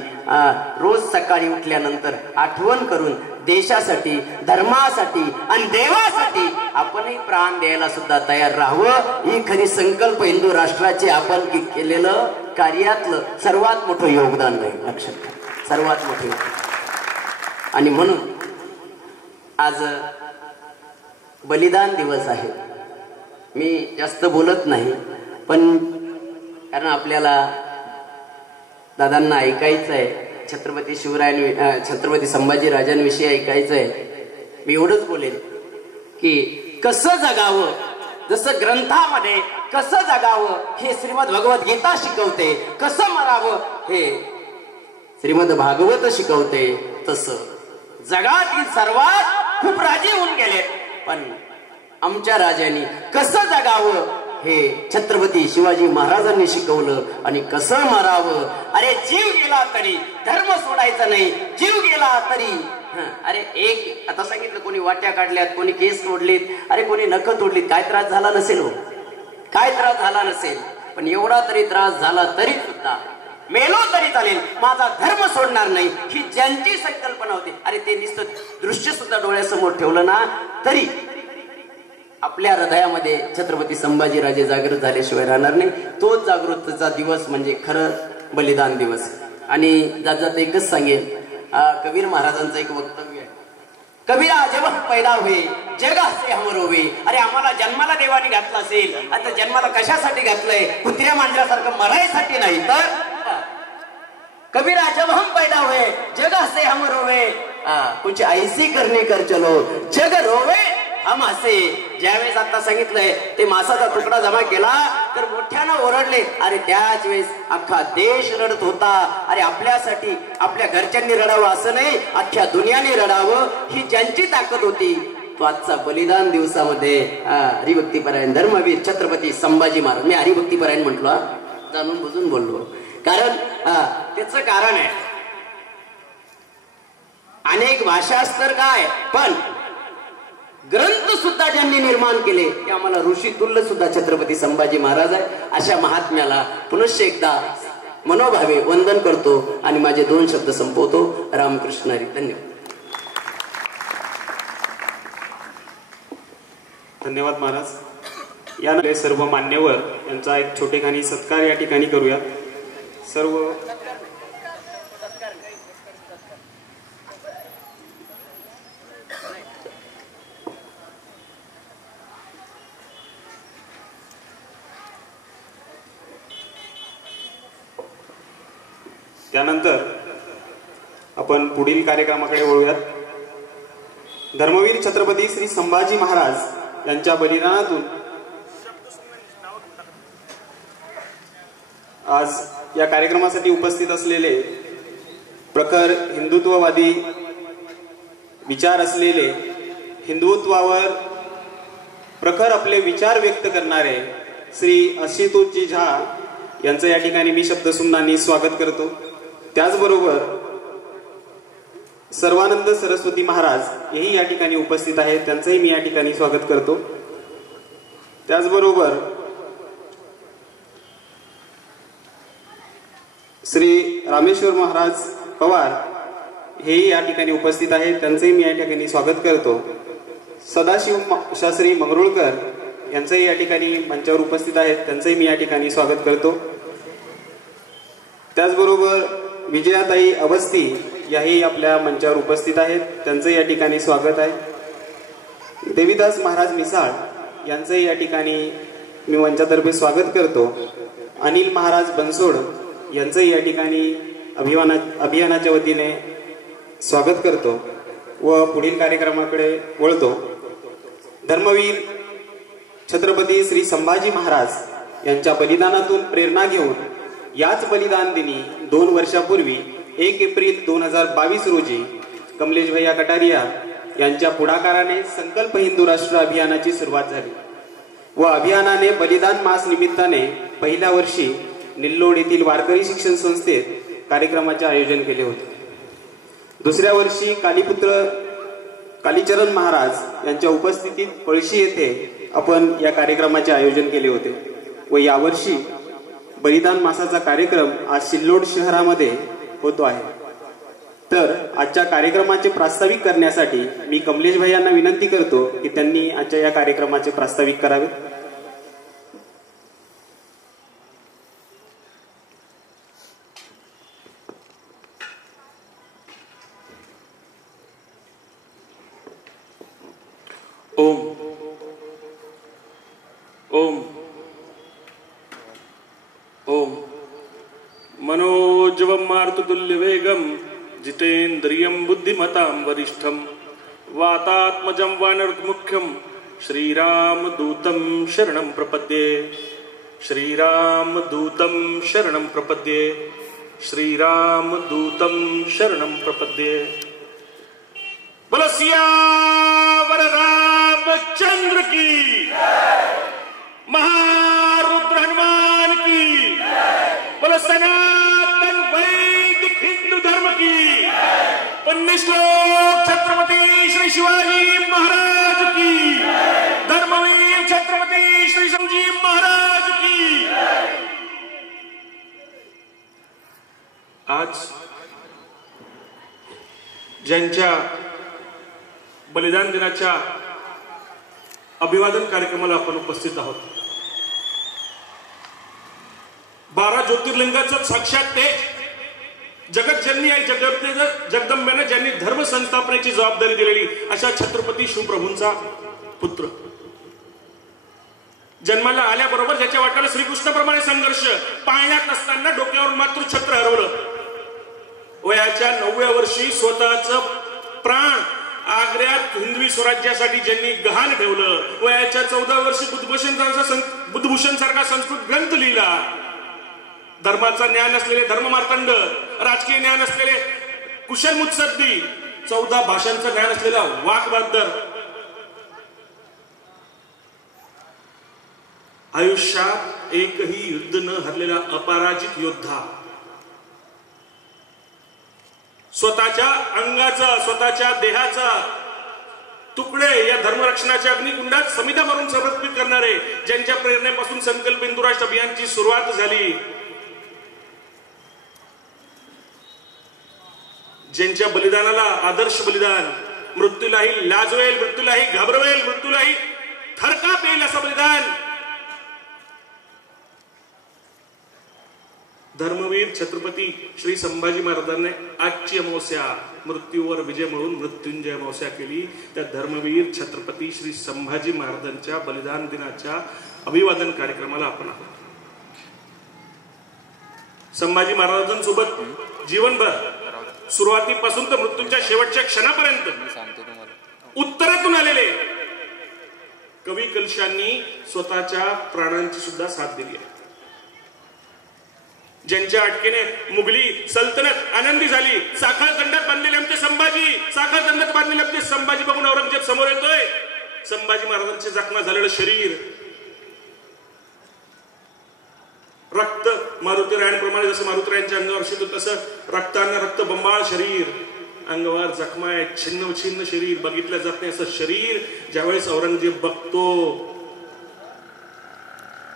रोज सकाळी उठल्यानंतर आठवण करून देशासाठी, धर्मासाठी आणि देवासाठी आपणही प्राण द्यायला सुद्धा तयार राहावं. ही खरी संकल्प हिंदू राष्ट्राचे आपण केलेलं कार्यातलं सर्वात मोठं योगदान राहील, लक्षात ठेवा, सर्वात मोठं योगदान. आणि म्हणून आज बलिदान दिवस आहे. मी जास्त बोलत नाही, पण कारण आपल्याला दादांना ऐकायचं आहे, छत्रपती छत्रपती संभाजी राजांविषयी ऐकायचं आहे. मी एवढंच बोलेन की कसं जगावं, जसं ग्रंथामध्ये कसं जगावं हे श्रीमद भगवद्गीता शिकवते, कसं मरावं हे श्रीमद भागवत शिकवते, तसं जगातील सर्वात खूप राजे होऊन गेले, पण आमच्या राजांनी कसं जगावं हे छत्रपती शिवाजी महाराजांनी शिकवलं आणि कसं मरावं. अरे जीव गेला तरी धर्म सोडायचा नाही, जीव गेला तरी. अरे एक आता सांगितलं, कोणी वाट्या काढल्यात, कोणी केस तोडलेत, अरे कोणी नख तोडलीत, काय त्रास झाला नसेल हो, काय त्रास झाला नसेल. पण एवढा तरी त्रास झाला तरी सुद्धा मेलो तरी चालेल, माझा धर्म सोडणार नाही, ही ज्यांची संकल्पना होती. अरे ते नुसतं दृश्य सुद्धा डोळ्यासमोर ठेवलं ना तरी आपल्या हृदयामध्ये छत्रपती संभाजीराजे जागृत झाल्याशिवाय राहणार नाही. तोच जागृतीचा दिवस म्हणजे खरं बलिदान दिवस. आणि जात एकच सांगेल, कबीर महाराजांचं एक वक्तव्य आहे, कबीरा जब पैदा हुए जगा से हम रोवे. अरे आम्हाला जन्माला देवाने घातलं असेल, आता जन्माला कशासाठी घातलंय? कुत्र्या मांजरासारखं मरायसाठी नाही तर. कबीरा जब हम पैदा हुए जगा से हम रोवे, कुछ ऐसी करने कर चलो जग रोवे हम हसे. ज्यावेळेस आता सांगितलंय ते मासाचा तुकडा जमा केला तर मोठ्यानं ओरडले. अरे त्याच वेळेस अख्खा देश रडत होता. अरे आपल्यासाठी आपल्या घरच्यांनी रडावं असं नाही, अख्ख्या दुनियाने रडावं, ही ज्यांची ताकद होती. तो आजचा बलिदान दिवसामध्ये हरिभक्तीपरायण धर्मवीर छत्रपती संभाजी महाराज. मी हरिभक्तीपरायण म्हटलो, जाणून बुजून बोललो, कारण त्याच कारण आहे. अनेक भाषा तर काय, पण ग्रंथ सुद्धा ज्यांनी निर्माण केले ते आम्हाला ऋषी तुल्य सुद्धा छत्रपती संभाजी महाराज आहे. अशा महात्म्याला पुनश्च एकदा मनोभावे वंदन करतो आणि माझे 2 शब्द संपवतो. रामकृष्ण हरी. धन्यवाद. धन्यवाद महाराज. यानंतर सर्व मान्यवर यांचा एक छोटेखानी सत्कार या ठिकाणी करूया. सर्व त्यानंतर आपण पुढील कार्यक्रमाकडे वळूयात. धर्मवीर छत्रपती श्री संभाजी महाराज यांच्या बलिदानातून आज या कार्यक्रमासाठी उपस्थित असलेले प्रखर हिंदुत्ववादी विचार असलेले, हिंदुत्वावर प्रखर आपले विचार व्यक्त करणारे श्री आशुतोषजी झा यांचं या ठिकाणी मी शब्दसुमनांनी स्वागत करतो. त्याचबरोबर सर्वानंद सरस्वती महाराज हेही या ठिकाणी उपस्थित आहेत, त्यांचंही मी या ठिकाणी स्वागत करतो. त्याचबरोबर श्री रामेश्वर महाराज पवार हेही या ठिकाणी उपस्थित आहेत, त्यांचंही मी या ठिकाणी स्वागत करतो. सदाशिव शास्त्री मंगरुळकर यांचंही या ठिकाणी मंचावर उपस्थित आहेत, त्यांचंही मी या ठिकाणी स्वागत करतो. त्याचबरोबर विजयाताई अवस्थी याही आपल्या मंचावर उपस्थित आहेत, त्यांचं या ठिकाणी स्वागत आहे. देवीदास महाराज मिसाळ यांचंही या ठिकाणी मी मंचातर्फे स्वागत करतो. अनिल महाराज बनसोड यांचंही या ठिकाणी अभियानाच्या वतीने स्वागत करतो व पुढील कार्यक्रमाकडे वळतो. धर्मवीर छत्रपती श्री संभाजी महाराज यांच्या बलिदानातून प्रेरणा घेऊन याच बलिदान दिनी 2 वर्षापूर्वी 1 एप्रिल 2022 रोजी कमलेश भैया कटारिया यांच्या पुढाकाराने संकल्प हिंदू राष्ट्र अभियानाची सुरुवात झाली व अभियानाने बलिदान मास निमित्ताने पहिल्या वर्षी निल्लोड येथील वारकरी शिक्षण संस्थेत कार्यक्रमाचे आयोजन केले होते. दुसऱ्या वर्षी कालीचरण महाराज यांच्या उपस्थितीत पळशी येथे आपण या कार्यक्रमाचे आयोजन केले होते व यावर्षी बलिदान मासाचा कार्यक्रम आज सिल्लोड शहरामध्ये होतो आहे. तर आजच्या कार्यक्रमाचे प्रास्ताविक करण्यासाठी मी कमलेश भाई यांना विनंती करतो की त्यांनी आजच्या या कार्यक्रमाचे प्रास्ताविक करावे. ओम ओम ओम मनोजवं मारुततुल्यवेगं जितेन्द्रियं बुद्धिमतां वरिष्ठं वातात्मजं वानरमुख्यं श्रीरामदूतं शरणं प्रपद्ये श्रीरामदूतं शरणं प्रपद्ये श्रीरामदूतं शरणं प्रपद्ये. बोलो सियावर रामचंद्र रामचंद्र की, महारुद्र हनुमान की, बोलो सनातन वैदिक हिंदू धर्म की, पुण्यश्लोक छत्रपती श्री शिवाजी महाराज की, धर्मवीर छत्रपती श्री संजी महाराज की। आज ज्यांच्या बलिदान दिनाच्या अभिवादन कार्यक्रमाला आपण उपस्थित आहोत, 12 ज्योतिर्लिंगाचं साक्षात ते जगतजननी आणि जगदंबेनं ज्यांनी धर्म संस्थापनेची जबाबदारी दिलेली अशा छत्रपती शिवप्रभूंचा पुत्र, जन्माला आल्याबरोबर ज्याच्या वाट्याला श्रीकृष्णाप्रमाणे संघर्ष, पाळण्यात असताना डोक्यावर मात्र छत्र हरवलं, वयाच्या 9व्या वर्षी स्वतःचं प्राण आग्र्यात हिंदवी स्वराज्यासाठी ज्यांनी गहाण ठेवलं, वयाच्या 14 वर्षी बुद्धभूषण सारखा संस्कृत ग्रंथ लिहिला, धर्माचा ज्ञान असलेले धर्ममार्तंड, राजकीय ज्ञान असलेले कुशल मुत्सद्दी, 14 भाषांचं ज्ञान असलेला वाकबहाद्दर, आयुष्यात एकही युद्ध न हरलेला अपराजित योद्धा, स्वतःच्या अंगाचा स्वतःच्या देहाचा तुकडे या धर्मरक्षणाच्या अग्निकुंडात समिधा भरून समर्पित करणारे, ज्यांच्या प्रेरणेपासून संकल्प हिंदू राष्ट्र अभियानची सुरुवात झाली, ज्यांच्या बलिदानाला आदर्श बलिदान, मृत्यूलाही लाजवेल, मृत्यूलाही घाबरवेल, मृत्यूलाही थरकाप येईल असं बलिदान धर्मवीर छत्रपती श्री संभाजी महाराजांनी आजची अमावस्या मृत्यूवर विजय म्हणून मृत्युंजय अमावस्या केली। त्या धर्मवीर छत्रपती श्री संभाजी महाराजांच्या बलिदान दिनाच्या अभिवादन कार्यक्रमाला आपण आहोत। संभाजी महाराजांसोबत जीवनभर सुरुवातीपासून तर मृत्यूच्या शेवटच्या क्षणापर्यंत उत्तरातून आलेले कवी कलशांनी स्वतःच्या प्राणांची सुद्धा साथ दिली आहे, ज्यांच्या अटकेने मुघली सल्तनत आनंदी झाली। साखर दंडात बांधलेले आमचे संभाजी, साखर दंडात बांधलेले आमचे संभाजी बघून औरंगजेब समोर येतोय। संभाजी महाराजांचे जखमा झालेलं शरीर, रक्त मारुतीरायांप्रमाणे जसं मारुतीरायांच्या अंगावर शिरतो तसं रक्तानं रक्त बंबाळ शरीर, अंगावर जखमा आहे, छिन्न छिन्न शरीर, बघितलं जात नाही असं शरीर ज्यावेळेस औरंगजेब बघतो,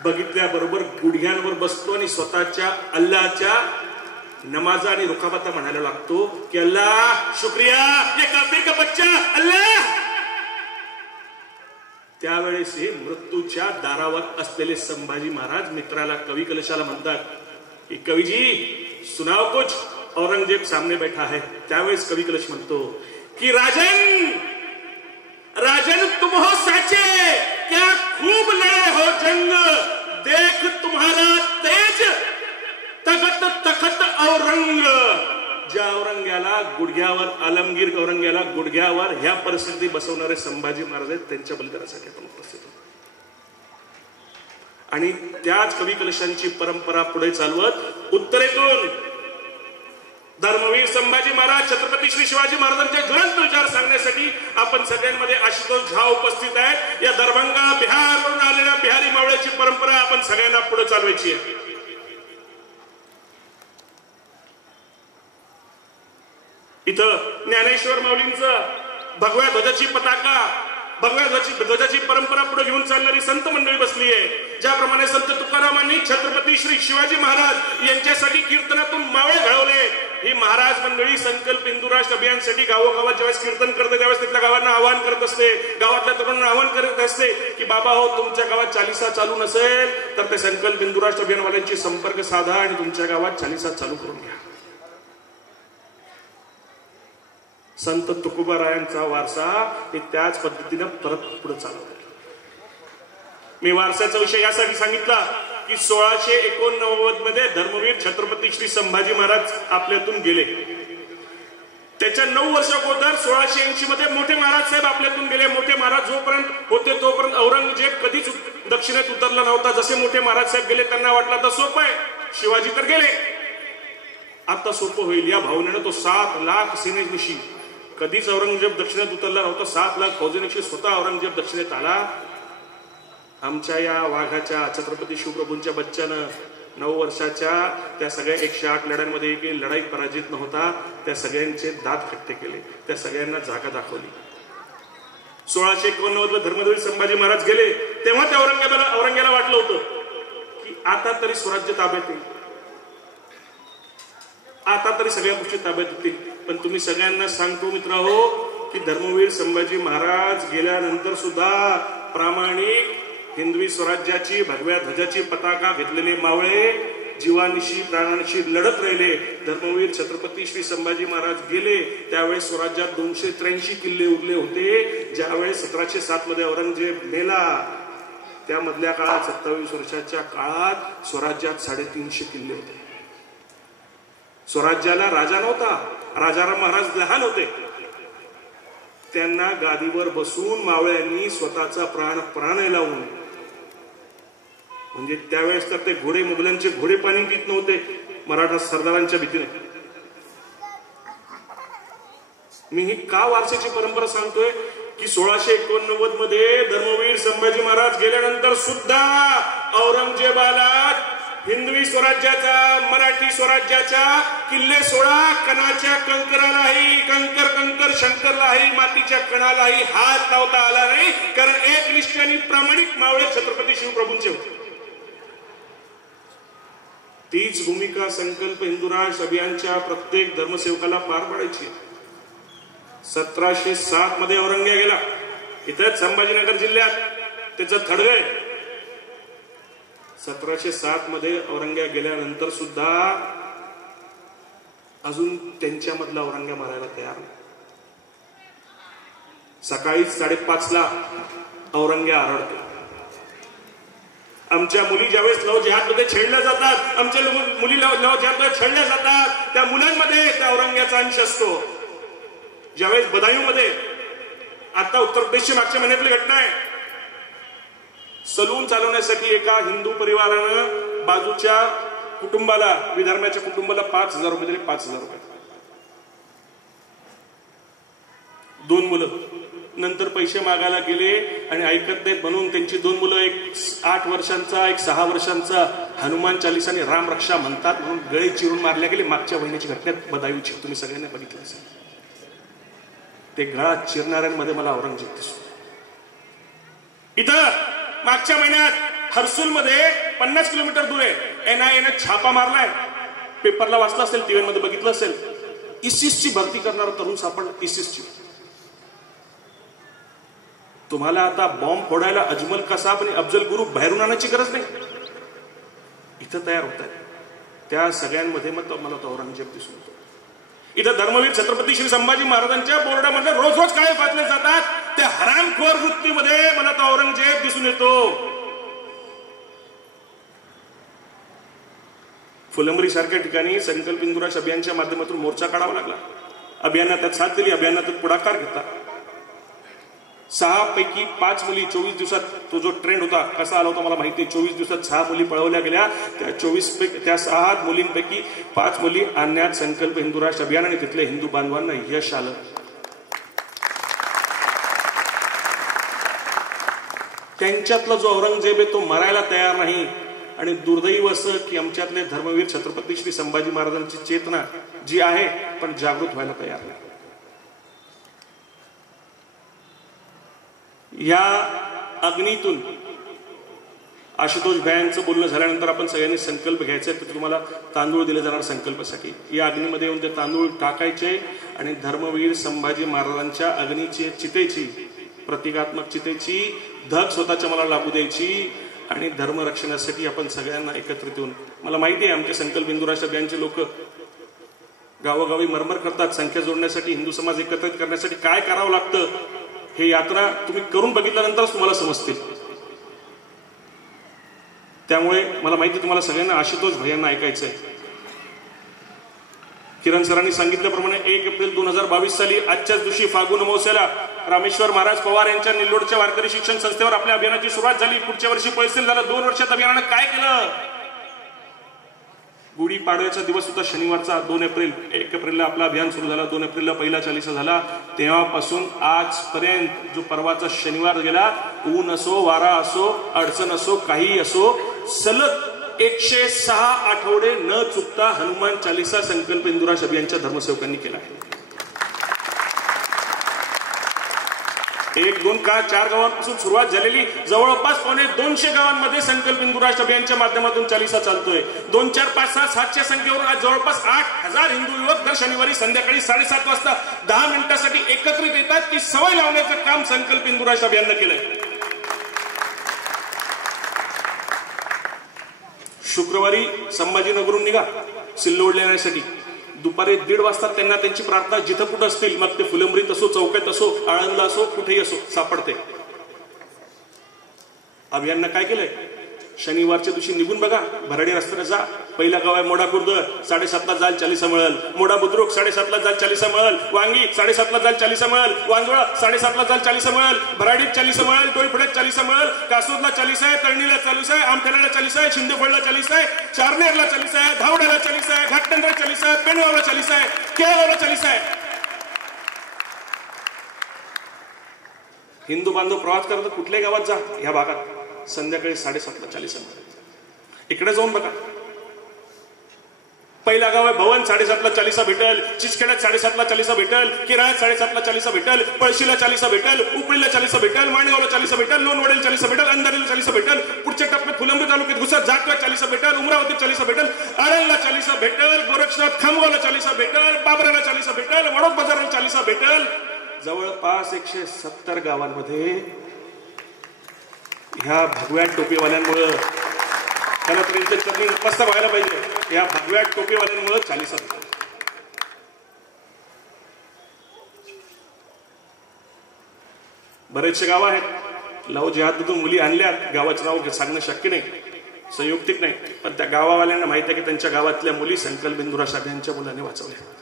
बघितल्याबरोबर गुडघ्यांवर बसतो आणि स्वतःच्या अल्लाहच्या नमाजा आणि रुखाबाता म्हणायला लागतो की अल्लाह शुक्रिया, ये काफिर का बच्चा अल्लाह। त्यावेळेस हे मृत्यूच्या दारावर असलेले संभाजी महाराज मित्राला कवी कलशाला म्हणतात की कवीजी सुनाओ कुछ, औरंगजेब सामने बैठा है। त्यावेळेस कवी कलश म्हणतो की राजन राजन तुम हो साचे, क्या खूब लड़े हो जंग, देख तुम्हारा तेज तखत तखत औरंग। ज्या औरंग्याला गुडघ्यावर, आलमगीर औरंग्याला गुडघ्यावर ह्या परिस्थिती बसवणारे संभाजी महाराज आहेत, त्यांच्या बलिदानासाठी आपण उपस्थित आहोत। आणि त्याच कवी कलशांची परंपरा पुढे चालवत उत्तरेतून धर्मवीर संभाजी महाराज छत्रपती श्री शिवाजी महाराजांचे ज्वलंत विचार सांगण्यासाठी आपण सगळ्यांमध्ये आशुतोष झा उपस्थित आहेत। या दरभंगा बिहारवरून आलेल्या बिहारी मावळ्याची परंपरा आपण सगळ्यांना पुढे चालवायची आहे। इथं ज्ञानेश्वर माऊलींचं भगव्या ध्वजाची पताका, भगव्या ध्वजाची परंपरा पुढे घेऊन चालणारी संत मंडळी बसली आहे। ज्याप्रमाणे संत तुकारामांनी छत्रपती श्री शिवाजी महाराज यांच्यासाठी कीर्तनातून मावळे घडवले, ही महाराज मंडळी संकल्प हिंदू राष्ट्र अभियानसाठी गावोगावात ज्यावेळेस कीर्तन करते त्यावेळेस तिथल्या गावांना आवाहन करत असते, गावातल्या तरुणांना आवाहन करत असते की बाबा हो, तुमच्या गावात चालिसा चालू नसेल तर ते संकल्प हिंदू राष्ट्र अभियानवाल्यांची संपर्क साधा आणि तुमच्या गावात चालिसा चालू करून घ्या। संत तुकोबारायांचा वारसा हे त्याच पद्धतीने परत पुढे चालवतात। मी वारसाचा विषय यासाठी सांगितला की 1689 मध्ये धर्मवीर छत्रपती श्री संभाजी महाराज आपल्यातून गेले। त्याच्या 9 वर्ष अगोदर 1680 मध्ये मोठे महाराज साहेब आपल्यातून गेले। मोठे महाराज जोपर्यंत होते तोपर्यंत औरंगजेब कधीच दक्षिणेत उतरला नव्हता। जसे मोठे महाराज साहेब गेले त्यांना वाटलं तर सोपं आहे, शिवाजी तर गेले, आता सोपं होईल या भावनेनं तो 7 लाख सेनेविषयी कधीच औरंगजेब दक्षिणेत उतरला नव्हता. 7 लाख फौजेनेशी स्वतः औरंगजेब दक्षिणेत आला. आमच्या या वाघाच्या छत्रपती शिवप्रभूंच्या बच्च्यानं 9 वर्षाच्या त्या सगळ्या 108 लढ्यांमध्ये एक लढाई पराजित नव्हता. त्या सगळ्यांचे दात खट्टे केले, त्या सगळ्यांना जागा दाखवली. 1651 मध्ये धर्मवीर संभाजी महाराज गेले तेव्हा त्या औरंगजेबाला वाटलं होतं की आता तरी स्वराज्य ताब्यात येईल, आता तरी सगळ्या गोष्टी ताब्यात येतील. पण तुम्ही सगळ्यांना सांगतो मित्रहो की धर्मवीर संभाजी महाराज गेल्यानंतर सुद्धा प्रामाणिक हिंदवी स्वराज्याची भगव्या ध्वजाची पताका घेतलेले मावळे जीवानिशी प्राणांशी लढत राहिले. धर्मवीर छत्रपती श्री संभाजी महाराज गेले त्यावेळेस स्वराज्यात 283 किल्ले उरले होते. ज्यावेळेस 1707 मध्ये औरंगजेब मेला त्यामधल्या काळात 27 वर्षाच्या काळात स्वराज्यात 350 किल्ले होते. स्वराज्याला राजा नव्हता, राजाराम महाराज लहान होते. त्यांना गादीवर बसून मावळ्यांनी स्वतःचा प्राण लावून, म्हणजे त्यावेळेस तर ते घोडे मुघलांचे घोडे पाणी पित नव्हते मराठा सरदारांच्या भीतीने. मी ही का वारशाची परंपरा सांगतोय की 1689 मध्ये धर्मवीर संभाजी महाराज गेल्यानंतर सुद्धा औरंगजेबाला हिंदवी स्वराज्याचा मराठी स्वराज्याचा किल्ले 16 कणाच्या कंकरालाही कंकर शंकरलाही मातीच्या कणालाही हात लावता आला नाही. कारण एकनिष्ठ आणि प्रामाणिक मावळे छत्रपती शिवप्रभूंचे होते. तीच भूमिका संकल्प हिंदुराष्ट्र अभियानच्या प्रत्येक धर्मसेवकाला पार पाडायची. 1707 मध्ये औरंगजेब गेला, इथेच संभाजीनगर जिल्ह्यात त्याचं थडगे. 1707 मध्ये औरंगजेब गेल्यानंतर सुद्धा अजून त्यांच्यामधला औरंगजेब मारायला तयार नाही. सकाळी 5:30 औरंगजेब आरडतो. आमच्या मुली ज्यावेळेस लव जिहादमध्ये छेडल्या जातात, आमच्या मुली लव जिहादमध्ये छेडल्या जातात, त्या मुलांमध्ये त्या औरंगजेबाचा अंश असतो. ज्यावेळेस बदायूमध्ये आता उत्तर प्रदेशची मागच्या महिन्यातली घटना आहे, सलून चालवण्यासाठी एका हिंदू परिवारानं बाजूच्या कुटुंबाला, विधर्माच्या कुटुंबाला 5,000 रुपये दिले. 5,000 रुपये. 2 मुलं नंतर पैसे मागायला गेले आणि ऐकत नाहीत म्हणून त्यांची 2 मुलं, एक 8 वर्षांचा एक 6 वर्षांचा, हनुमान चालीसाने राम रक्षा म्हणतात म्हणून गळे चिरून मारल्या गेले. मागच्या महिन्याची घटनेत बदायूची तुम्ही सगळ्यांनी बघितलं असेल. ते गळा चिरणाऱ्यांमध्ये मला औरंगजेब दिसतो. इथं मागच्या महिन्यात हर्सुलमध्ये 50 किलोमीटर दूर आहे NIA छापा मारलाय. पेपरला वाचला असेल, टीव्ही मध्ये बघितलं असेल. इसिसची भरती करणारा तरुण सापडला. इसिसची. तुम्हाला आता बॉम्ब फोडायला अजमल कसाब आणि अफजल गुरु बाहेरून आणायची गरज नाही, इथं तयार होत आहे. त्या सगळ्यांमध्ये मग मला तो औरंगजेब दिसून येतो. इथं धर्मवीर छत्रपती श्री संभाजी महाराजांच्या बोर्डामध्ये रोज काय बातम्या जातात, त्या हरामखोर वृत्तीमध्ये मला तो औरंगजेब दिसून येतो. फुलंब्री सारख्या ठिकाणी संकल्प हिंदुराष्ट्र अभियानच्या माध्यमातून मोर्चा काढावा लागला. अभियानात त्यात साथ दिली, अभियानात पुढाकार घेतला. 6 पैकी 5 मुली 24 दिवसात, तो जो ट्रेंड होता कसा आला होता मला माहिती आहे. 24 दिवसात 6 मुली पळवल्या गेल्या. त्या 6 मुलींपैकी 5 मुली आणण्यात संकल्प हिंदुराष्ट्र अभियान आणि तिथल्या हिंदू बांधवांना यश आलं. त्यांच्यातला जो औरंगजेब आहे तो मरायला तयार नाही. आणि दुर्दैव असं की आमच्यातले धर्मवीर छत्रपती श्री संभाजी महाराजांची चेतना जी आहे पण जागृत व्हायला तयार नाही. या अग्नीतून आशुतोष भयांचं बोलणं झाल्यानंतर आपण सगळ्यांनी संकल्प घ्यायचा आहे. तर तुम्हाला तांदूळ दिले जाणार संकल्पासाठी. या अग्नीमध्ये येऊन ते तांदूळ टाकायचे आणि धर्मवीर संभाजी महाराजांच्या अग्नीची चितेची, प्रतिकात्मक चितेची धग स्वतःच्या मला लागू द्यायची आणि धर्मरक्षणासाठी आपण सगळ्यांना एकत्रित येऊन, मला माहिती आहे आमचे संकल्प हिंदुराष्ट्र अभियानचे लोक गावोगावी मरमर करतात संख्या जोडण्यासाठी, हिंदू समाज एकत्रित करण्यासाठी काय करावं लागतं हे यात्रा तुम्ही करून बघितल्यानंतरच तुम्हाला समजतील. त्यामुळे मला माहिती तुम्हाला सगळ्यांना आशुतोष भैयांना ऐकायचंय. किरण सरांनी सांगितल्याप्रमाणे 1 एप्रिल 2022 साली आजच्याच दिवशी फागुन अमावस्येला रामेश्वर महाराज पवार यांच्या निल्लोडच्या वारकरी शिक्षण संस्थेवर आपल्या अभियानाची सुरुवात झाली. पुढच्या वर्षी पैसे झालं. 2 वर्षात अभियानानं काय केलं? गुढीपाडव्याचा दिवस होता शनिवारचा 2 एप्रिल. 1 एप्रिलला आपलं अभियान सुरू झालं, 2 एप्रिलला पहिला चालीसा झाला. तेव्हापासून आजपर्यंत जो परवाचा शनिवार गेला, ऊन असो, वारा असो, अडचण असो, काही असो, सलग 106 आठवडे न चुकता हनुमान चालीसा संकल्प इंदुराश अभियानच्या धर्मसेवकांनी केला आहे. 1, 2 का 4 गावांपासून सुरुवात झालेली जवळपास 250 गावांमध्ये संकल्प इंदुराष्ट्र अभियानच्या माध्यमातून चालीसा चालतोय. 2, 4, 5, 6, 7च्या संख्येवरून आज जवळपास 8000 हिंदू युवक दर शनिवारी संध्याकाळी 7:30 वाजता 10 मिनिटांसाठी एकत्रित येतात की सवय लावण्याचं काम संकल्प इंदुराष्ट्र अभियाननं केलंय. शुक्रवारी संभाजीनगरहून निघा सिल्लोड येण्यासाठी. दुपारी 1:30 वाजता त्यांना त्यांची प्रार्थना जिथं कुठं असतील, मग ते फुलंब्रीत असो, चौकात असो, आळंदला असो, कुठेही असो, सापडते. अभियाननं काय केलंय? शनिवारच्या दिवशी निघून बघा, भराडी रस्त्याला जा. पहिला गाव आहे मोडा खुर्द, 7:30ला जाल चालीसा मिळेल. मोडा बुद्रुक 7:30ला जाल चालीसा मिळेल. वांगी 7:30ला जाल चालीसा मिळेल. वांजोळा 7:30ला जाल चालीसा मिळेल. भराडीत चालीसा मिळेल. टोळीफुड्यात चालीसा मिळेल. कासोदला चालीसा आहे, तळणीला चालीसा आहे, आमठेल्याला चालीसा आहे, शिंदेफळला चालीसा आहे, चारनेरला चालीसा आहे, धावड्याला चालीसा आहे, घाटतंडला चालीसा आहे, पेनगावला चालीसा आहे, केळगावला चालीसा आहे. हिंदू बांधव प्रवास करतात कुठल्याही गावात जा, ह्या भागात संध्याकाळी 7:30ला चालीसा मिळेल. इकडे जाऊन बघा, पहिला गाव आहे भवन, 7:30ला चालीसा भेटेल. चिचखेड्यात 7:30ला चालीसा भेटेल. किराळ्यात 7:30ला चालीसा भेटेल. पळशीला चालीसा भेटेल. उपळीला चालीसा भेटेल. माणगावला चालीसा भेटेल. लोणवडेला चालीसा भेटेल. अंधारीला चालीसा भेटेल. पुढच्या टप्प्यात फुलंब्री तालुक्यात घुसत जाटला चालीसा भेटेल. उमरावतीत चालीसा भेटेल. आळंदला चालीसा भेटेल. गोरक्षनाथ खामगावला चालीसा भेटेल. बाबराला चालीसा भेटेल. वडोद बाजारला चालीसा भेटेल. जवळपास 170 गावांमध्ये ह्या भगव्या टोपीवाल्यांमुळे, त्याला तर यांच्या चरणी नतमस्तक व्हायला पाहिजे, या भगव्या टोपीवाल्यांमुळे चालीसा. बरेचसे गाव आहेत, लव जिहादमधून मुली आणल्यात, गावाचं नाव सांगणं शक्य नाही, संयुक्तिक नाही, पण त्या गावावाल्यांना माहिती आहे की त्यांच्या गावातल्या मुली संकल्प इंदुराष्ट्र अभियानच्या मुलांनी वाचवल्या.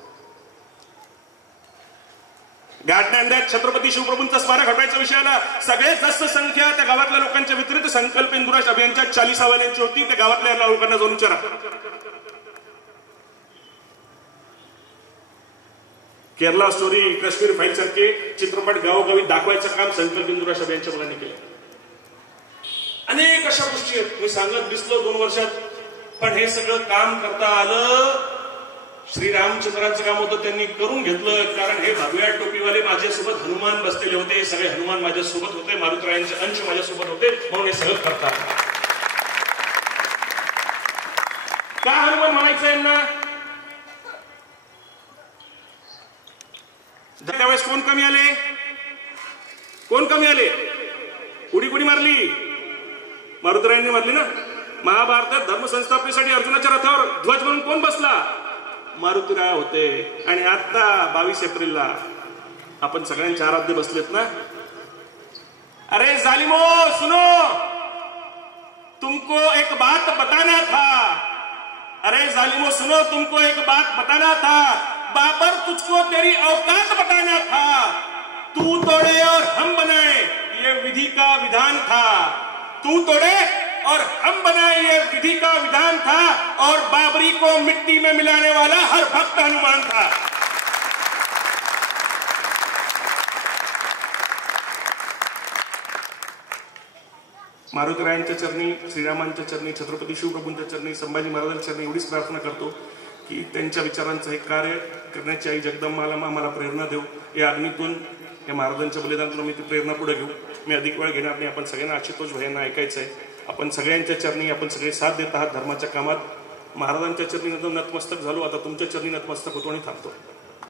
घाटनांद्यात छत्रपती शिवप्रभूंचा स्मारक हटवायचा विषय आला. सगळ्यात जास्त संख्या त्या गावातल्या लोकांच्या व्यतिरिक्त संकल्प इंदुराष्ट्र अभियानच्या 40वाल्यांची होती. त्या गावातल्या लोकांना जाऊन विचारा. केरला स्टोरी, काश्मीर फाईल सारखे चित्रपट गावोगावी दाखवायचं काम संकल्प इंदुराष्ट्र अभियानच्या मुलांनी केलं. अनेक अशा गोष्टी आहेत, मी सांगत दिसलो 2 वर्षात, पण हे सगळं काम करता आलं. श्रीरामचंद्रांचं काम होतं, त्यांनी करून घेतलं. कारण हे भगव्या टोपीवाले माझ्यासोबत हनुमान बसलेले होते, सगळे हनुमान माझ्यासोबत होते, मारुतरायांचे अंश माझ्यासोबत होते, म्हणून हे सगळं करतात. का हनुमान म्हणायचं यांना? त्यावेळेस कोण कमी आले? कोण कमी आले? उडी मारली, मारुतरायांनी मारली ना. महाभारतात धर्मसंस्थापनेसाठी अर्जुनाच्या रथावर ध्वज म्हणून कोण बसला? मारुतीराय होते. आणि आता 22 एप्रिलला आपण सगळ्यांच्या आराध्य बसलेत ना. अरे जालिमो सुनो, तुमको एक बात बताना था. अरे जालिमो सुनो, तुमको एक बात बताना था. बाबर तुझको तेरी औकात बताना था. तू तोड़े और हम बनाए, ये विधि का विधान था. तू तोड़े और हम बनाए, ये विधि का विधान था. और बाबरी को मिट्टी में मिलाने वाला हर भक्त हनुमान था. मारुतरायांच्या चरणी, श्रीरामांच्या चरणी, छत्रपती शिवप्रभूंच्या चरणी, संभाजी महाराजांच्या चरणी एवढीच प्रार्थना करतो की त्यांच्या विचारांचं हे कार्य करण्याची आई जगदंबाला आम्हाला प्रेरणा देऊ. या अग्नीतून, या महाराजांच्या बलिदानातून मी ती प्रेरणा पुढे घेऊ. मी अधिक वेळ घेणार नाही. आपण सगळ्यांना आशुतोष भैयांना ऐकायचं आहे. आपण सगळ्यांच्या चरणी, आपण सगळे साथ देत आहात धर्माच्या कामात. महाराजांच्या चरणी नतमस्तक झालो, आता तुमच्या चरणी नतमस्तक होतो आणि थांबतो.